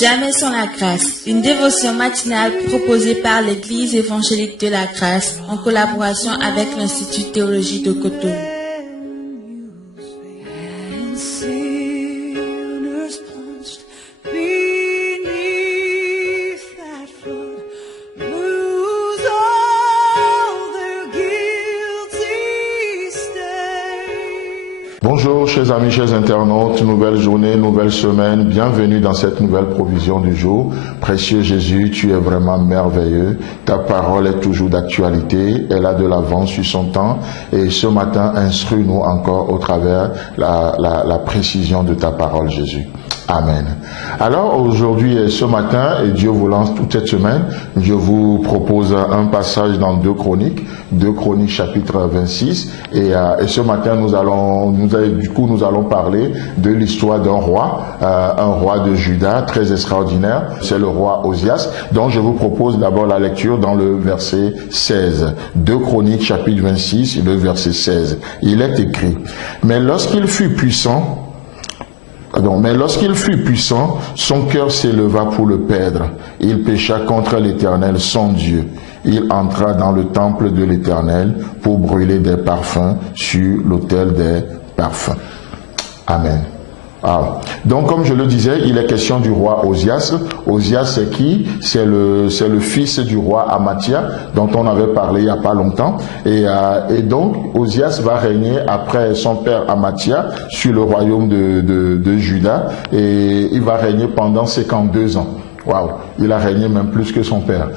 Jamais sans la grâce, une dévotion matinale proposée par l'Église évangélique de la grâce en collaboration avec l'Institut théologie de Cotonou. Bonjour chers amis, chers internautes, nouvelle journée, nouvelle semaine, bienvenue dans cette nouvelle provision du jour. Précieux Jésus, tu es vraiment merveilleux, ta parole est toujours d'actualité, elle a de l'avance sur son temps et ce matin, instruis-nous encore au travers la précision de ta parole Jésus. Amen. Alors aujourd'hui et ce matin, et Dieu vous lance toute cette semaine, je vous propose un passage dans 2 Chroniques chapitre 26 et ce matin nous allons parler de l'histoire d'un roi de Juda très extraordinaire, c'est le roi Osias, dont je vous propose d'abord la lecture dans le verset 16. 2 Chroniques chapitre 26, le verset 16. Il est écrit: Mais lorsqu'il fut puissant, son cœur s'éleva pour le perdre. Il pécha contre l'Éternel, son Dieu. Il entra dans le temple de l'Éternel pour brûler des parfums sur l'autel des parfums. Amen. Donc, comme je le disais, il est question du roi Osias. Osias, c'est qui? C'est le fils du roi Amathia, dont on avait parlé il n'y a pas longtemps. Et donc, Osias va régner après son père Amathia sur le royaume de Juda. Et il va régner pendant 52 ans. Waouh, il a régné même plus que son père.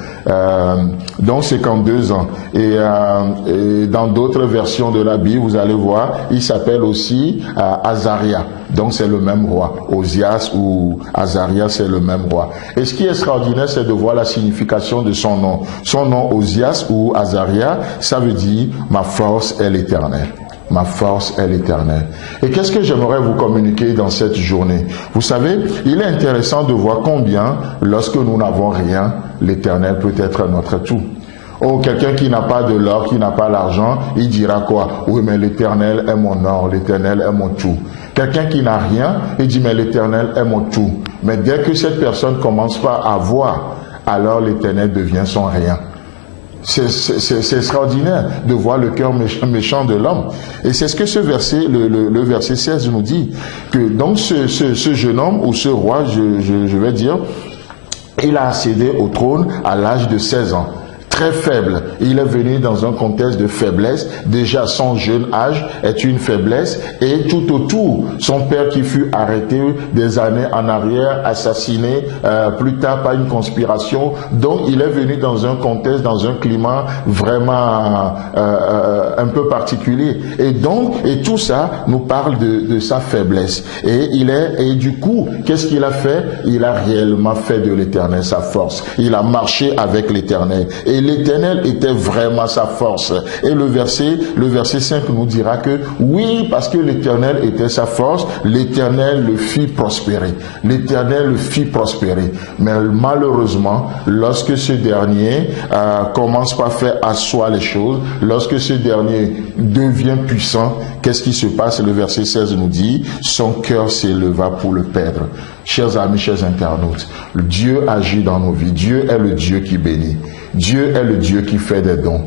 Donc 52 ans. Et dans d'autres versions de la Bible, vous allez voir, il s'appelle aussi Azaria. Donc c'est le même roi. Osias ou Azaria, c'est le même roi. Et ce qui est extraordinaire, c'est de voir la signification de son nom. Son nom Osias ou Azaria, ça veut dire « Ma force est l'Éternel ». Ma force est l'Éternel. Et qu'est-ce que j'aimerais vous communiquer dans cette journée? Vous savez, il est intéressant de voir combien, lorsque nous n'avons rien, l'Éternel peut être notre tout. Oh, quelqu'un qui n'a pas de l'or, qui n'a pas l'argent, il dira quoi? Oui, mais l'Éternel est mon or, l'Éternel est mon tout. Quelqu'un qui n'a rien, il dit, mais l'Éternel est mon tout. Mais dès que cette personne commence pas à avoir, alors l'Éternel devient son rien. C'est extraordinaire de voir le cœur méchant de l'homme. Et c'est ce que ce verset, le verset 16 nous dit. Que donc ce jeune homme ou ce roi, je vais dire, il a accédé au trône à l'âge de 16 ans. Très faible. Il est venu dans un contexte de faiblesse. Déjà, son jeune âge est une faiblesse. Et tout autour, son père qui fut arrêté des années en arrière, assassiné, plus tard par une conspiration. Donc, il est venu dans un contexte, dans un climat vraiment un peu particulier. Et tout ça nous parle de sa faiblesse. Et du coup, qu'est-ce qu'il a fait? Il a réellement fait de l'Éternel sa force. Il a marché avec l'Éternel. Et l'Éternel était vraiment sa force. Et le verset 5 nous dira que oui, parce que l'Éternel était sa force, l'Éternel le fit prospérer. L'Éternel le fit prospérer. Mais malheureusement, lorsque ce dernier commence par faire asseoir les choses, lorsque ce dernier devient puissant, qu'est-ce qui se passe? Le verset 16 nous dit, son cœur s'éleva pour le perdre. Chers amis, chers internautes, Dieu agit dans nos vies. Dieu est le Dieu qui bénit. Dieu est le Dieu qui fait des dons.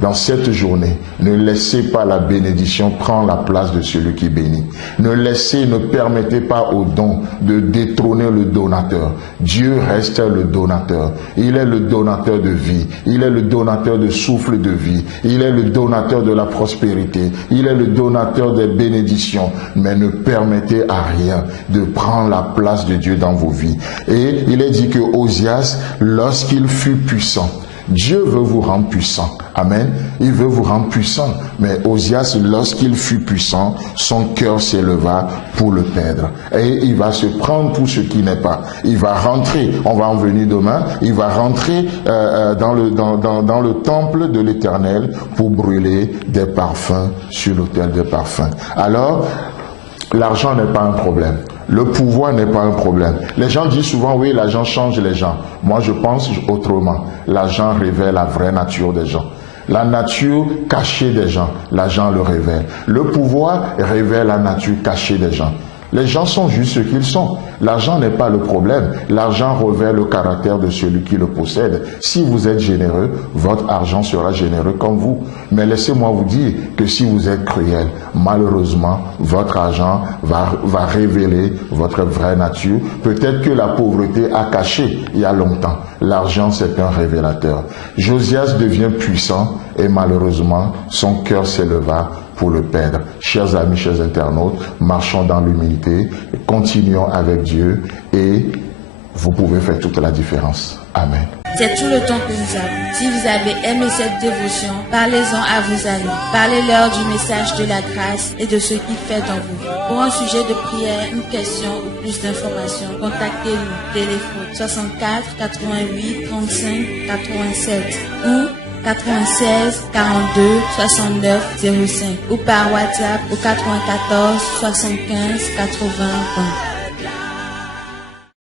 Dans cette journée, ne laissez pas la bénédiction prendre la place de celui qui bénit. Ne permettez pas au don de détrôner le donateur. Dieu reste le donateur. Il est le donateur de vie. Il est le donateur de souffle de vie. Il est le donateur de la prospérité. Il est le donateur des bénédictions. Mais ne permettez à rien de prendre la place de Dieu dans vos vies. Et il est dit que Osias, lorsqu'il fut puissant, Dieu veut vous rendre puissant. Amen. Il veut vous rendre puissant. Mais Osias, lorsqu'il fut puissant, son cœur s'éleva pour le perdre. Et il va se prendre pour ce qui n'est pas. Il va rentrer, on va en venir demain, il va rentrer dans le temple de l'Éternel pour brûler des parfums sur l'autel des parfums. Alors, l'argent n'est pas un problème. Le pouvoir n'est pas un problème. Les gens disent souvent, oui, l'argent change les gens. Moi, je pense autrement. L'argent révèle la vraie nature des gens. La nature cachée des gens, l'argent le révèle. Le pouvoir révèle la nature cachée des gens. Les gens sont juste ce qu'ils sont. L'argent n'est pas le problème. L'argent revêt le caractère de celui qui le possède. Si vous êtes généreux, votre argent sera généreux comme vous. Mais laissez-moi vous dire que si vous êtes cruel, malheureusement, votre argent va révéler votre vraie nature. Peut-être que la pauvreté a caché il y a longtemps. L'argent, c'est un révélateur. Josias devient puissant et malheureusement, son cœur s'éleva pour le perdre. Chers amis, chers internautes, marchons dans l'humilité, continuons avec Dieu et vous pouvez faire toute la différence. Amen. C'est tout le temps que nous avons. Si vous avez aimé cette dévotion, parlez-en à vos amis. Parlez-leur du message de la grâce et de ce qu'il fait dans vous. Pour un sujet de prière, une question ou plus d'informations, contactez-nous. Téléphone 64 88 35 87 ou 96 42 69 05 ou par WhatsApp au 94 75 80 20.